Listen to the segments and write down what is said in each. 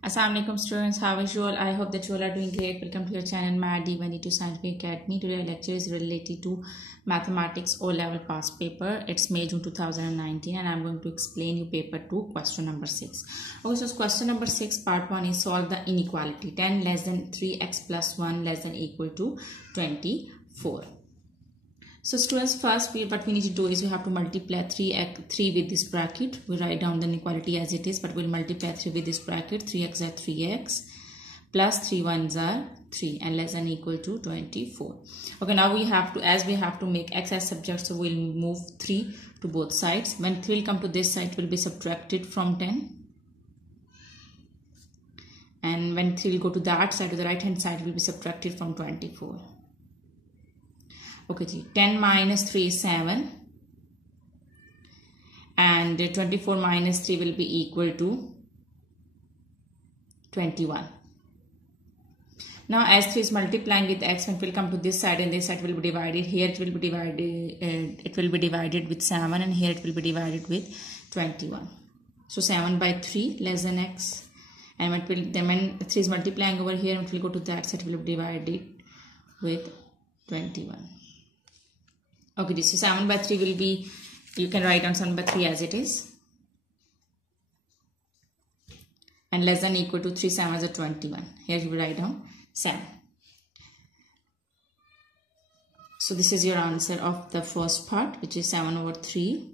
Assalamualaikum students, how is you all? I hope that you all are doing great. Welcome to your channel Math D182 Scientific Academy. Today our lecture is related to Mathematics O-Level past paper. It's May June 2019 and I'm going to explain you paper 2 question number 6. Okay, so question number 6 part 1 is solve the inequality 10 less than 3x plus 1 less than equal to 24. So students, first what we need to do is we have to multiply 3 with this bracket. We write down the inequality as it is, but we'll multiply 3 with this bracket. 3x are 3x plus 3 ones are 3 and less than equal to 24. Okay, now we have to make x as subject, so we'll move 3 to both sides. When 3 will come to this side, it will be subtracted from 10. And when 3 will go to that side, to the right hand side, it will be subtracted from 24. Okay, 10 minus 3 is 7 and 24 minus 3 will be equal to 21. Now as 3 is multiplying with x, when it will come to this side and this side will be divided, here it will be divided with 7 and here it will be divided with 21. So 7 by 3 less than x, and when 3 is multiplying over here, it will go to that side, it will be divided with 21. Okay, so 7 by 3 will be, you can write down 7 by 3 as it is. And less than equal to 3 7 is 21. Here you will write down 7. So this is your answer of the first part, which is 7 over 3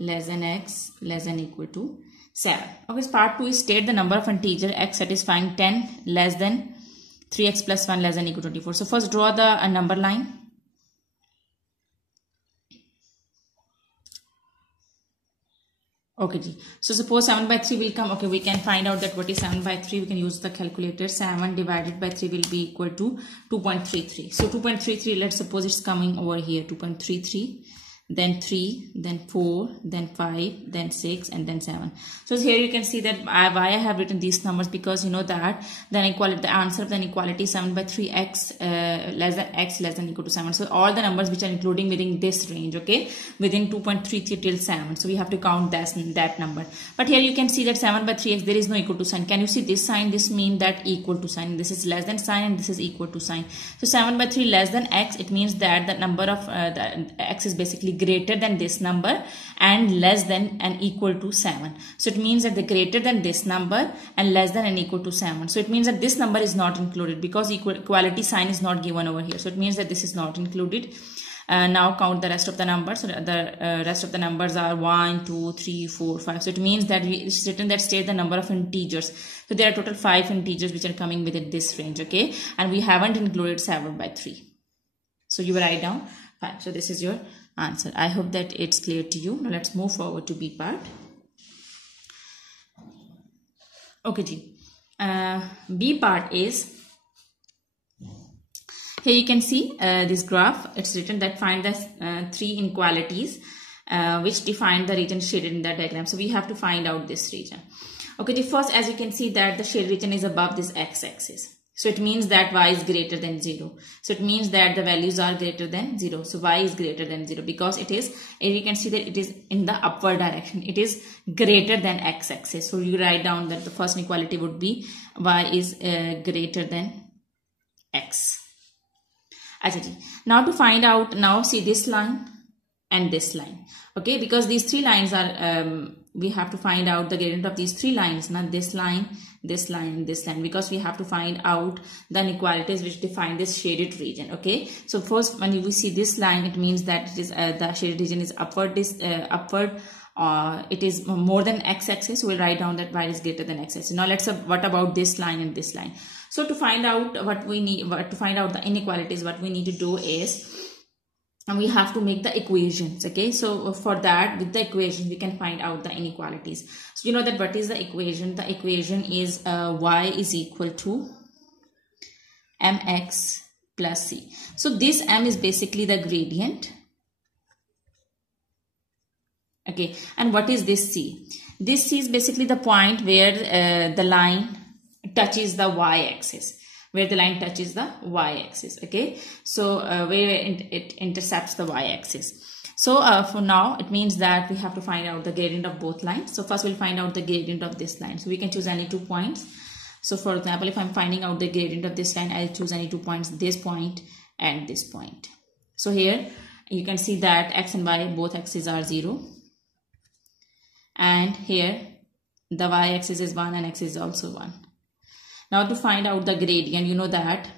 less than x less than equal to 7. Okay, so part 2 is state the number of integer x satisfying 10 less than 3x plus 1 less than equal to 24. So first draw the number line. Okay, so suppose 7 by 3 will come. Okay, we can find out that what is 7 by 3. We can use the calculator. 7 divided by 3 will be equal to 2.33. So 2.33, let's suppose it's coming over here. 2.33, then 3, then 4, then 5, then 6, and then 7. So here you can see that why I have written these numbers, because you know that the answer of the inequality is 7 by 3 x less than equal to 7. So all the numbers which are including within this range, okay, within 2.33 till 7. So we have to count that number. But here you can see that 7 by 3x, there is no equal to sign. Can you see this sign? This means that equal to sign. This is less than sign and this is equal to sign. So 7 by 3 less than x, it means that the number of the x is basically greater than this number and less than and equal to 7. So it means that the greater than this number and less than and equal to 7. So it means that this number is not included because equality sign is not given over here. So it means that this is not included. Now count the rest of the numbers. So the rest of the numbers are 1, 2, 3, 4, 5. So it means that it's written that state the number of integers. So there are total 5 integers which are coming within this range, okay, and we haven't included 7 by 3. So you will write down 5. So this is your answer. I hope that it's clear to you. Now let's move forward to B part. Okay, B part is, here you can see this graph. It's written that find the 3 inequalities which define the region shaded in the diagram. So we have to find out this region. Okay, the first, as you can see that the shaded region is above this x-axis. So it means that y is greater than 0. So it means that the values are greater than 0. So y is greater than 0 because it is, and you can see that it is in the upward direction. It is greater than x-axis. So you write down that the first inequality would be y is greater than x. Now to find out, now see this line and this line. Okay, because these 3 lines are, we have to find out the gradient of these 3 lines. Now this line, this line, this line, because we have to find out the inequalities which define this shaded region. Okay, so first when you see this line, it means that it is the shaded region is upward. It is more than x-axis. So we'll write down that y is greater than x-axis. Now let's what about this line and this line? So to find out what we need, to find out the inequalities, what we need to do is, and we have to make the equations. Okay, so for that, with the equation we can find out the inequalities. So you know that what is the equation? The equation is y is equal to mx plus c. So this m is basically the gradient. Okay, and what is this c? This c is basically the point where the line touches the y-axis. Where the line touches the y-axis. Okay, so where it intercepts the y-axis. So for now, it means that we have to find out the gradient of both lines. So first we'll find out the gradient of this line. So we can choose any 2 points. So for example, if I'm finding out the gradient of this line, I'll choose any 2 points, this point and this point. So here you can see that x and y, both axes are 0. And here the y-axis is 1 and x is also 1. Now to find out the gradient, you know that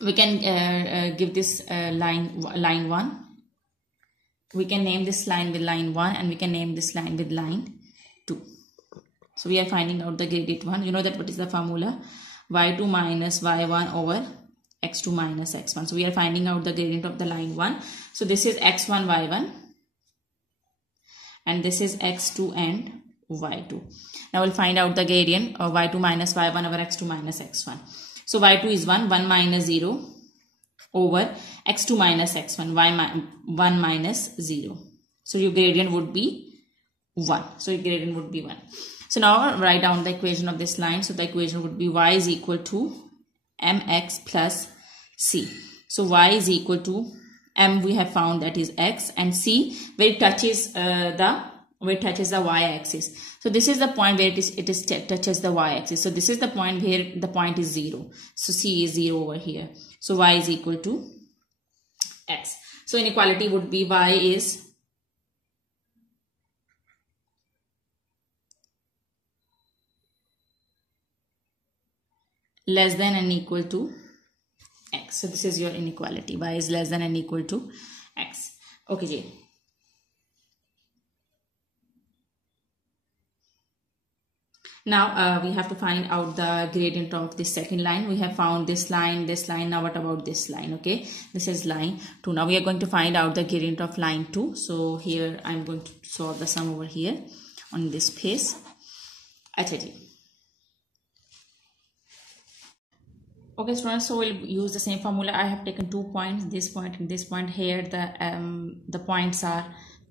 we can give this line 1. We can name this line with line 1 and we can name this line with line 2. So we are finding out the gradient 1. You know that what is the formula? y2 minus y1 over x2 minus x1. So we are finding out the gradient of the line 1. So this is x1 y1 and this is x2 and y2. Now we'll find out the gradient of y2 minus y1 over x2 minus x1. So y2 is 1 minus 0 over x2 minus x1, 1 minus 0. So your gradient would be 1. So your gradient would be 1. So now write down the equation of this line. So the equation would be y is equal to mx plus c. So y is equal to m, we have found that is x, and c where it touches the y-axis. So this is the point where it touches the y-axis. So this is the point where the point is 0. So c is 0 over here. So y is equal to x. So inequality would be y is less than and equal to x. So this is your inequality. Y is less than and equal to x. Okay, Jay. Now we have to find out the gradient of the second line. We have found this line. Now what about this line? Okay, this is line 2. Now we are going to find out the gradient of line 2. So here I'm going to solve the sum over here on this page. Okay, students, so we'll use the same formula. I have taken 2 points, this point and this point. Here the points are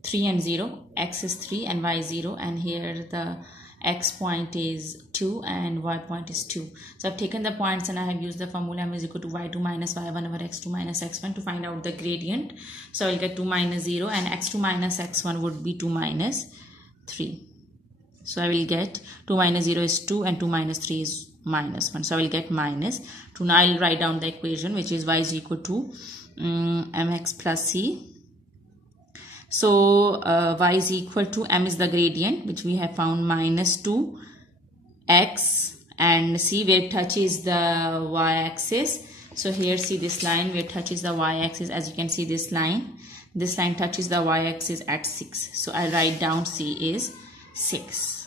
3 and 0. X is 3 and y is 0, and here the x point is 2 and y point is 2. So I've taken the points and I have used the formula m is equal to y2 minus y1 over x2 minus x1 to find out the gradient. So I'll get 2 minus 0 and x2 minus x1 would be 2 minus 3. So I will get 2 minus 0 is 2 and 2 minus 3 is minus 1. So I will get minus 2. Now I'll write down the equation, which is y is equal to mx plus c. So y is equal to m is the gradient, which we have found, minus 2 x and c where it touches the y-axis. So here see this line where it touches the y-axis. As you can see, this line touches the y-axis at 6. So I write down c is 6.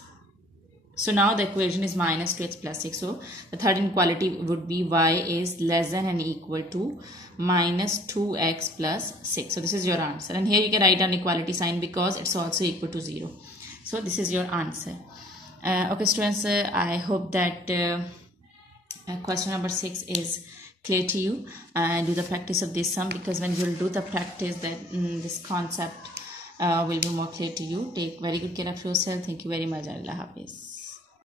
So now the equation is minus 2x plus 6. So the third inequality would be y is less than and equal to minus 2x plus 6. So this is your answer. And here you can write down equality sign because it's also equal to 0. So this is your answer. Okay, students, I hope that question number 6 is clear to you. Do the practice of this sum, because when you will do the practice, that this concept will be more clear to you. Take very good care of yourself. Thank you very much. Allah Hafiz.